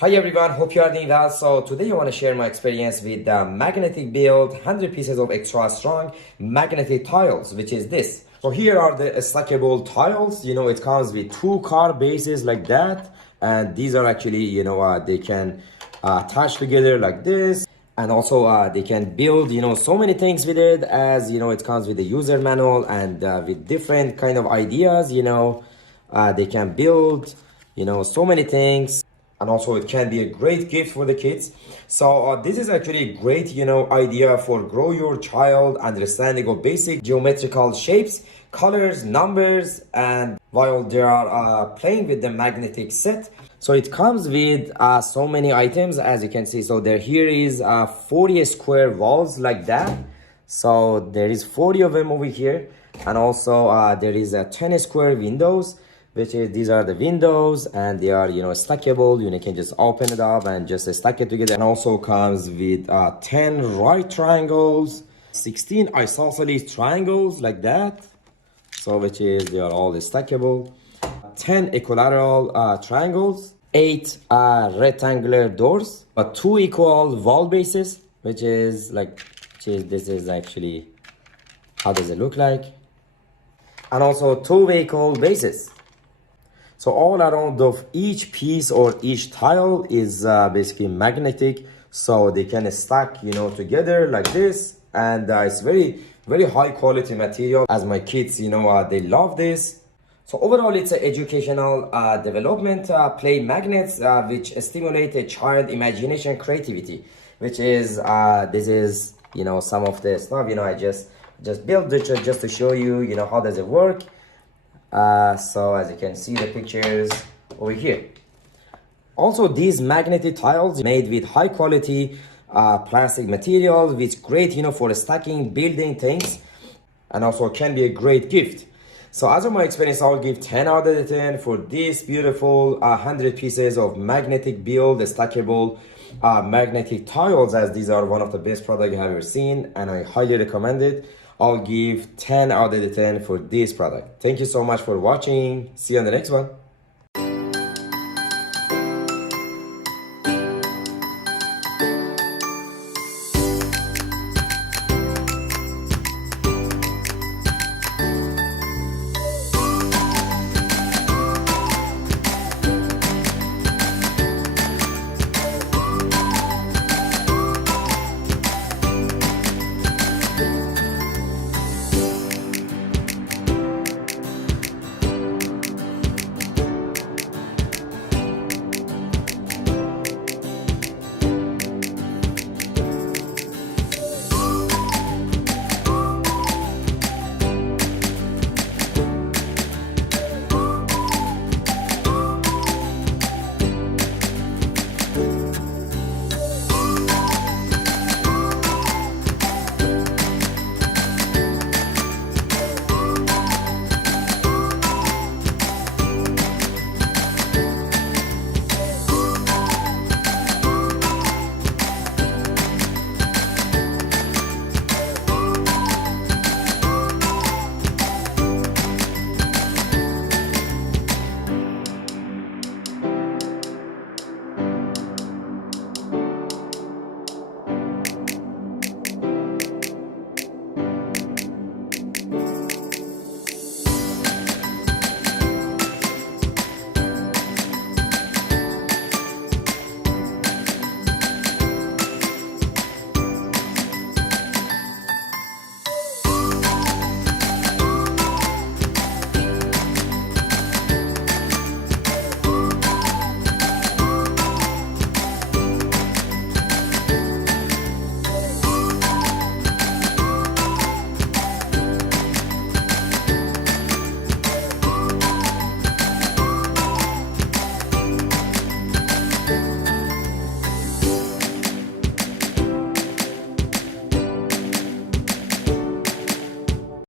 Hi everyone, hope you are doing well. So today I want to share my experience with the magnetic build 100 pieces of extra strong magnetic tiles, which is this. So here are the stackable tiles. It comes with two car bases like that, and these are actually they can attach together like this, and also they can build so many things with it, as it comes with the user manual and with different kind of ideas. They can build so many things, and also it can be a great gift for the kids. So this is actually a great idea for grow your child understanding of basic geometrical shapes, colors, numbers, and while they are playing with the magnetic set. So it comes with so many items, as you can see. So here is 40 square walls like that. So there is 40 of them over here, and also there is 10 square windows, which is these are the windows, and they are stackable. You can just open it up and just stack it together. And also comes with 10 right triangles, 16 isosceles triangles like that, so which is they are all stackable, 10 equilateral triangles, 8 rectangular doors, 2 equal wall bases, which is this is actually how does it look like, and also 2 vehicle bases. So all around of each piece or each tile is basically magnetic, so they can stack together like this, and it's very high quality material, as my kids they love this. So overall it's an educational development play magnets which stimulate a child imagination, creativity, which is this is some of the stuff I just built it just to show you how does it work. So as you can see the pictures over here. Also, these magnetic tiles made with high quality plastic material, which great for stacking, building things, and also can be a great gift. So as of my experience, I'll give 10 out of 10 for this beautiful 100 pieces of magnetic build stackable magnetic tiles, as these are one of the best products I have ever seen, and I highly recommend it. I'll give 10 out of 10 for this product. Thank you so much for watching. See you on the next one.